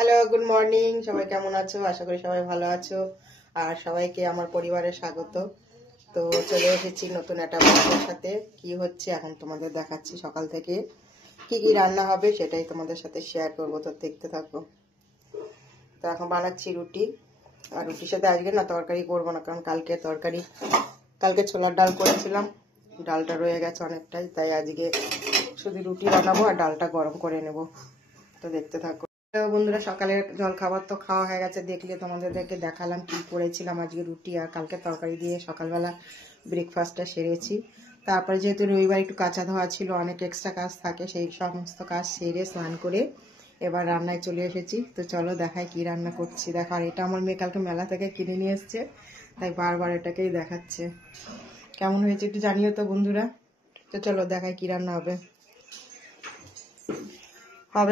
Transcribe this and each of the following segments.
Hello, good morning. সবাই কেমন আছো? আশা করি সবাই ভালো আছো। আর সবাইকে আমার পরিবারে স্বাগত। তো চলে এসেছি নতুন একটা ব্লগের সাথে। কি হচ্ছে এখন তোমাদের দেখাচ্ছি। সকাল থেকে কি কি রান্না হবে সেটাই তোমাদের সাথে শেয়ার করবো, তো দেখতে থাকো। তো এখন বানাচ্ছি রুটি। আর রুটির সাথে আজকে না তরকারি করবো না, কারণ কালকে ছোলার ডাল করেছিলাম, ডালটা রয়ে গেছে অনেকটাই, তাই আজকে শুধু রুটি বানাবো আর ডালটা গরম করে নেব। তো দেখতে থাকো। বন্ধুরা, সকালের জল খাবার তো খাওয়া হয়ে গেছে, দেখলে তোমাদেরকে দেখালাম কি করেছিলাম। আজকে রুটি আর কালকে তরকারি দিয়ে সকালবেলা ব্রেকফাস্টটা সেরেছি। তারপরে যেহেতু রবিবার একটু কাঁচা ধোয়া ছিল, অনেক এক্সট্রা কাজ থাকে, সেই সমস্ত কাজ সেরে স্নান করে এবার রান্নায় চলে এসেছি। তো চলো দেখাই কি রান্না করছি। দেখো, আর এটা আমার মেয়ে কালকে মেলা থেকে কিনে নিয়ে এসছে, তাই বারবার এটাকেই দেখাচ্ছে। কেমন হয়েছে একটু জানিও তো বন্ধুরা। তো চলো দেখাই কি রান্না হবে।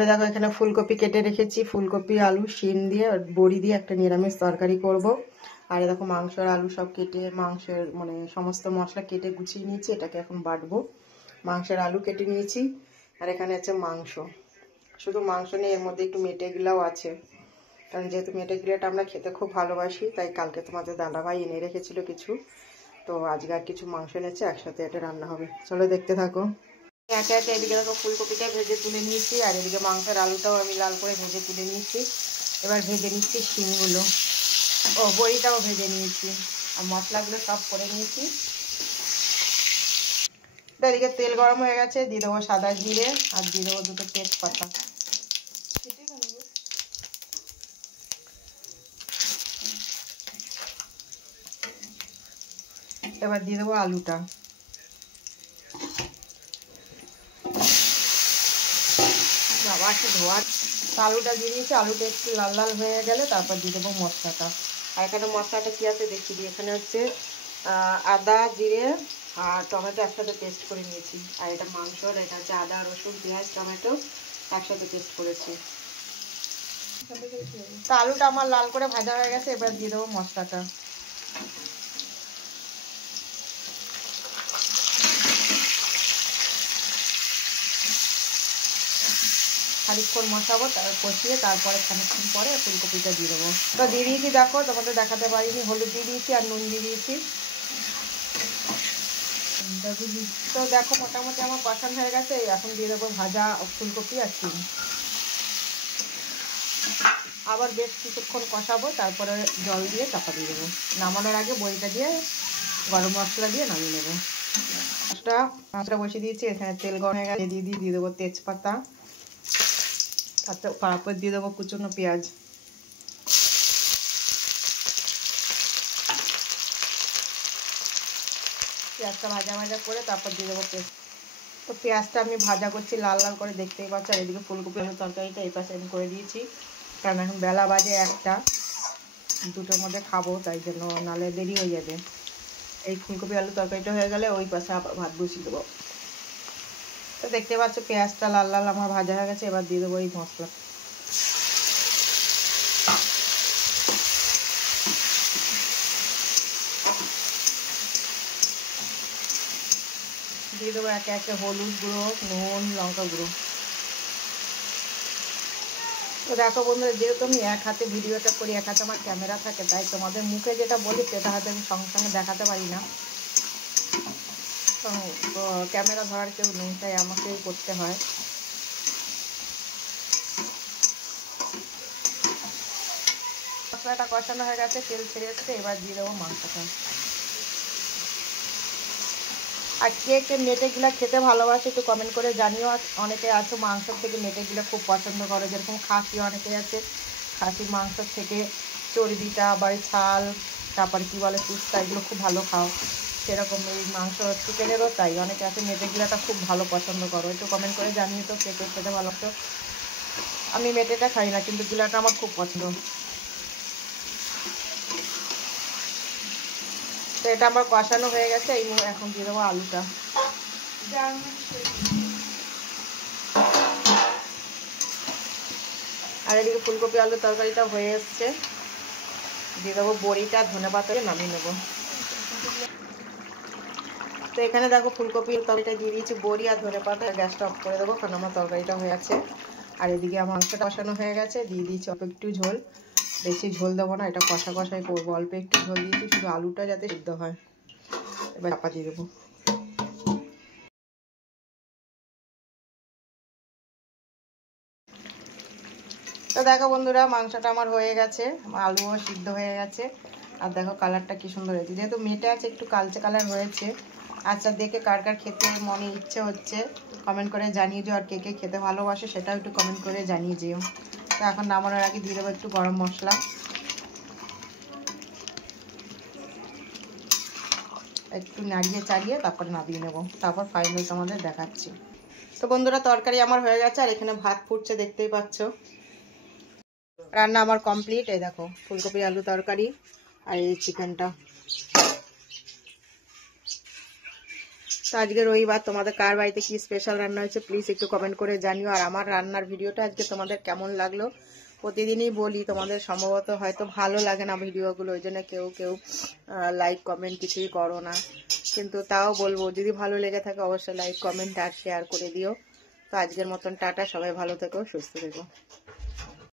দেখো, এখানে ফুলকপি কেটে রেখেছি, ফুলকপি আলু শিম দিয়ে আর বড়ি দিয়ে একটা নিরামিষ তরকারি করব। আর দেখো মাংস আর আলু সব কেটে, মাংসের মানে সমস্ত মশলা কেটে গুছিয়ে নিয়েছি, এটাকে এখন বাটবো। মাংসের আলু কেটে নিয়েছি। আর এখানে আছে মাংস। শুধু মাংস নেই, এর মধ্যে একটু মেটে গিলাও আছে, কারণ যেহেতু মেটে গিলাটা আমরা খেতে খুব ভালোবাসি, তাই কালকে তোমাদের দাদাভাই এনে রেখেছিল কিছু, তো আজকে আর কিছু মাংস এনেছে, একসাথে এটা রান্না হবে। চলো দেখতে থাকো। একে একে এদিকে দেখো ফুলকপিটা ভেজে তুলে নিয়েছি, আর এদিকে মাংসের আলুটাও আমি লাল করে ভেজে তুলে নিয়েছি। এবার ভেজে নিচ্ছি শিমগুলো, বড়িটাও ভেজে নিয়েছি, আর মশলাগুলো সব করে নিয়েছি। এদিকে তেল গরম হয়ে গেছে, দিয়ে দেবো সাদা জিরে আর দিয়ে দেবো দুটো তেজপাতা। এবার দিয়ে দেবো আলুটা। আলুটা দিয়ে দিয়েছি, আলুটা একটু লাল লাল হয়ে গেলে তারপর দিয়ে দেবো মশলাটা। আর এখানে মশলাটা কি আছে দেখি দিই। এখানে হচ্ছে আদা জিরে আর টমেটো একসাথে পেস্ট করে নিয়েছি। আর এটা মাংস, এটা হচ্ছে আদা রসুন পেঁয়াজ টমেটো একসাথে পেস্ট করেছি। তো আলুটা আমার লাল করে ভাজা হয়ে গেছে, এবার দিয়ে দেবো মশলাটা। খানিকক্ষণ মশাবো, কষিয়ে তারপরে খানিকক্ষণ পরে ফুলকপিটা দিয়ে দেবো। তো দিয়ে দিয়েছি, দেখো তোমাদের দেখাতে পারিনি, হলুদ দিয়ে দিয়েছি আর নুন দিয়ে দিয়েছি। তো দেখো মোটামুটি আমার কষানো হয়ে গেছে, এখন দিয়ে দেবো ভাজা ফুলকপি আর শিম। আবার বেশ কিছুক্ষণ কষাবো, তারপরে জল দিয়ে চাপা দিয়ে দেবো। নামানোর আগে বড়িটা দিয়ে গরম মশলা দিয়ে নামিয়ে নেবো। মাছটা বসিয়ে দিয়েছি, এখানে তেল গরম হয়ে গেছে, দিয়ে দেবো তেজপাতা, তারপর দিয়ে দেবো কুচনো পেঁয়াজ। পেঁয়াজটা ভাজা ভাজা করে তারপর দিয়ে দেবো পেস্ট। তো পেঁয়াজটা আমি ভাজা করছি লাল লাল করে, দেখতেই পাচ্ছি। আর এদিকে ফুলকপি আলুর তরকারিটা এই পাশে আমি করে দিয়েছি, কারণ এখন বেলা বাজে একটা, দুটোর মধ্যে খাবো, তাই জন্য নালে দেরি হয়ে যাবে। এই ফুলকপি আলু তরকারিটা হয়ে গেলে ওই পাশে আবার ভাত বসিয়ে দেবো। তো দেখতে পাচ্ছ পেঁয়াজটা লাল লাল আমার ভাজা হয়ে গেছে, এবার দিয়ে দেবো এই মশলা। দিয়ে দেবো একে একে হলুদ গুঁড়ো, নুন, লঙ্কা গুঁড়ো। তো দেখো বন্ধুরা, যেহেতু আমি এক হাতে ভিডিওটা করি, এক হাতে আমার ক্যামেরা থাকে, তাই তোমাদের মুখে যেটা বলি সেটা হয়তো আমি সঙ্গে সঙ্গে দেখাতে পারি না। তো ক্যামেরা ধরার কেউ নেই, তাই আমাকেই করতে হয়। মশলাটা কষানো হয়ে গেছে, তেল ছেড়ে এসছে, এবার দিয়ে দেবো মাংসটা। আর কে কে মেটেগুলো খেতে ভালোবাসে একটু কমেন্ট করে জানিও। অনেকে আছে মাংসর থেকে মেটেগুলো খুব পছন্দ করে, যেরকম খাসি অনেকে আছে খাসির মাংসর থেকে চর্বিটা বা ছাল, তারপরে কী বলে পুস্তা, এগুলো খুব ভালো খাও। সেরকম এই মাংস চিকেনেরও তাই, অনেকে আছে মেটেগুলোটা খুব ভালো পছন্দ করো। একটু কমেন্ট করে জানিয়ে তো কে কে খেতে ভালোবাসো। আমি মেটেটা খাই না, কিন্তু গিলাটা আমার খুব পছন্দ। তো এটা আমার কষানো হয়ে গেছে, এখন দিয়ে দেবো আলুটা। আর এদিকে ফুলকপি আলুর তরকারিটা হয়ে এসছে, দিয়ে দেবো বড়িটা, ধনেপাতা নামিয়ে নেবো। তো এখানে দেখো ফুলকপির তরকারিটা দিয়ে দিয়েছি, বড়ি আর ধনেপাতা। গ্যাসটা অফ করে দেবো, কারণ আমার তরকারিটা হয়ে আছে। আর এদিকে আমার মাংসটা কষানো হয়ে গেছে, দিয়ে দিয়েছি অল্প একটু ঝোল, বেশি ঝোল দেবো না, এটা কষা কষাই করবো, অল্প একটু ঝোল দিয়েছি, শুধু আলুটা যাতে সিদ্ধ হয়। এবার চাপা দিয়ে দেবো। তো দেখো বন্ধুরা, মাংসটা আমার হয়ে গেছে, আলুও সিদ্ধ হয়ে গেছে, আর দেখো কালারটা কি সুন্দর হয়েছে, যেহেতু মেটে আছে একটু কালচে কালার হয়েছে। আচ্ছা, দেখে কার কার খেতে মনে ইচ্ছে হচ্ছে কমেন্ট করে জানিয়ে দিও, আর কে কে খেতে ভালোবাসে সেটাও একটু কমেন্ট করে জানিয়ে দিও। তো এখন নামানোর আগে দিয়ে দেবো একটু গরম মশলা, একটু নাড়িয়ে চাড়িয়ে তারপর নামিয়ে নেবো, তারপর ফাইনাল তোমাদের দেখাচ্ছি। তো বন্ধুরা, তরকারি আমার হয়ে গেছে, আর এখানে ভাত ফুটছে, দেখতেই পাচ্ছ। রান্না আমার কমপ্লিট। এই দেখো ফুলকপি আলু তরকারি, আর এই চিকেনটা। তো আজকে রবিবার, তোমাদের কার বাড়িতে কি স্পেশাল রান্না হয়েছে প্লিজ একটু কমেন্ট করে জানিও। আর আমার রান্নার ভিডিওটা আজকে তোমাদের কেমন লাগলো, প্রতিদিনই বলি তোমাদের সম্ভবত হয়তো ভালো লাগে না ভিডিওগুলো, ওই জন্য কেউ কেউ লাইক কমেন্ট কিছুই করো না, কিন্তু তাও বলবো যদি ভালো লেগে থাকে অবশ্যই লাইক কমেন্ট আর শেয়ার করে দিও। তো আজকের মতন টাটা, সবাই ভালো থেকো, সুস্থ থেকো।